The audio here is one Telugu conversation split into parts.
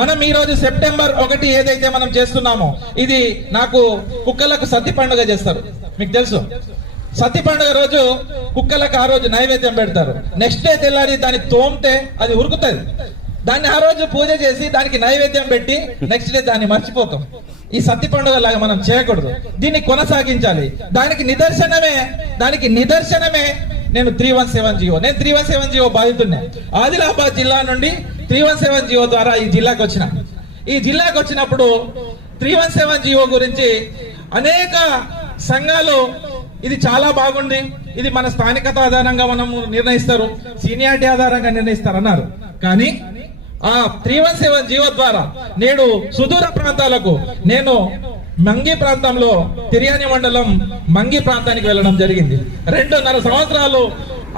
మనం ఈ రోజు సెప్టెంబర్ 1 ఏదైతే మనం చేస్తున్నామో ఇది నాకు కుక్కలకు సద్ది పండుగ చేస్తారు. మీకు తెలుసు, సద్ది పండుగ రోజు కుక్కలకు ఆ రోజు నైవేద్యం పెడతారు. నెక్స్ట్ డే తెల్లారి దాన్ని తోమితే అది ఉరుకుతుంది. దాన్ని ఆ రోజు పూజ చేసి దానికి నైవేద్యం పెట్టి నెక్స్ట్ డే దాన్ని మర్చిపోతాం. ఈ సత్తి పండుగ లాగా మనం చేయకూడదు, దీన్ని కొనసాగించాలి. దానికి నిదర్శనమే నేను 317 జియో. నేను 317 జియో బాధితున్నే. ఆదిలాబాద్ జిల్లా నుండి 317 జియో ద్వారా ఈ జిల్లాకు వచ్చిన. ఈ జిల్లాకు వచ్చినప్పుడు 317 జియో గురించి అనేక సంఘాలు ఇది చాలా బాగుంది, ఇది మన స్థానికత ఆధారంగా మనము నిర్ణయిస్తారు, సీనియారిటీ ఆధారంగా నిర్ణయిస్తారు అన్నారు. కానీ ఆ 317 జియో ద్వారా నేడు సుదూర ప్రాంతాలకు, నేను మంగి ప్రాంతంలో తిర్యాని మండలం మంగి ప్రాంతానికి వెళ్ళడం జరిగింది. 2.5 సంవత్సరాలు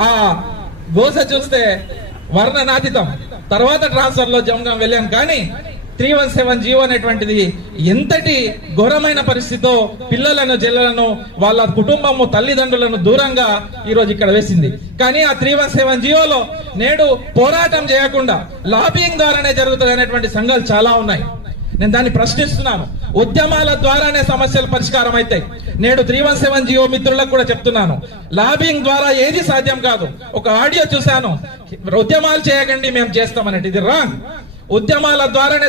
ఆ గోస చూస్తే వర్ణనాతీతం. తర్వాత ట్రాన్స్ఫర్ లో జంగం వెళ్ళాను. కానీ 317 జియో అనేటువంటిది ఎంతటి ఘోరమైన పరిస్థితితో పిల్లలను జల్లలను వాళ్ళ కుటుంబము తల్లిదండ్రులను దూరంగా ఈరోజు ఇక్కడ వేసింది. కానీ ఆ 317 జియోలో నేడు పోరాటం చేయకుండా లాబింగ్ ద్వారానే జరుగుతుంది అనేటువంటి సంఘాలు చాలా ఉన్నాయి. నేను దాన్ని ప్రశ్నిస్తున్నాను. ఉద్యమాల ద్వారానే సమస్యలు పరిష్కారం అవుతాయి. నేడు 317 జియో మిత్రులకు కూడా చెప్తున్నాను, లాబింగ్ ద్వారా ఏది సాధ్యం కాదు. ఒక ఆడియో చూశాను, ఉద్యమాలు చేయకండి మేము చేస్తామన్నట్టు. ఇది రాంగ్. ఉద్యమాల ద్వారానే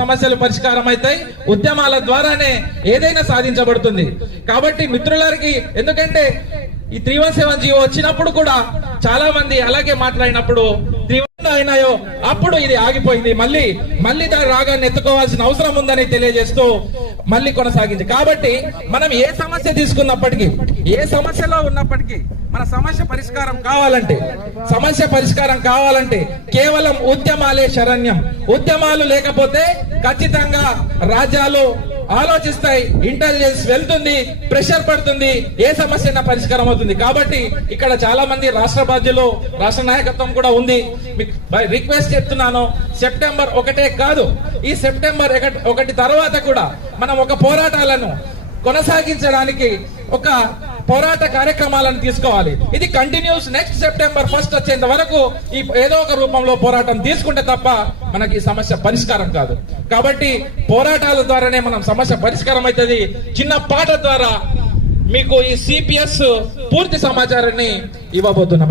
సమస్యలు పరిష్కారం అవుతాయి, ఉద్యమాల ద్వారానే ఏదైనా సాధించబడుతుంది. కాబట్టి మిత్రులకి, ఎందుకంటే ఈ 317 జియో వచ్చినప్పుడు కూడా చాలా మంది అలాగే మాట్లాడినప్పుడు అయినాయో అప్పుడు ఇది ఆగిపోయింది. మళ్ళీ దాని రాగాన్ని ఎత్తుకోవాల్సిన అవసరం ఉందని తెలియజేస్తూ మళ్ళీ కొనసాగింది. కాబట్టి మనం ఏ సమస్య తీసుకున్నప్పటికీ, ఏ సమస్యలో ఉన్నప్పటికీ మన సమస్య పరిష్కారం కావాలంటే కేవలం ఉద్యమాలే శరణ్యం. ఉద్యమాలు లేకపోతే ఖచ్చితంగా రాజ్యాలు ఆలోచిస్తాయి, ఇంటెలిజెన్స్ వెళ్తుంది, ప్రెషర్ పడుతుంది, ఏ సమస్య పరిష్కారం అవుతుంది. కాబట్టి ఇక్కడ చాలా మంది రాష్ట్ర బాధ్యులు, రాష్ట్ర నాయకత్వం కూడా ఉంది. రిక్వెస్ట్ చెప్తున్నాను, సెప్టెంబర్ 1 కాదు, ఈ సెప్టెంబర్ 1 తర్వాత కూడా మనం ఒక పోరాటాలను కొనసాగించడానికి ఒక పోరాట కార్యక్రమాలను తీసుకోవాలి. ఇది కంటిన్యూస్. నెక్స్ట్ సెప్టెంబర్ 1 వచ్చేంత వరకు ఈ ఏదో ఒక రూపంలో పోరాటం తీసుకుంటే తప్ప మనకి ఈ సమస్య పరిష్కారం కాదు. కాబట్టి పోరాటాల ద్వారానే మనం సమస్య పరిష్కారం అవుతుంది. చిన్న పాట ద్వారా మీకు ఈ సిపిఎస్ పూర్తి సమాచారాన్ని ఇవ్వబోతున్నాం.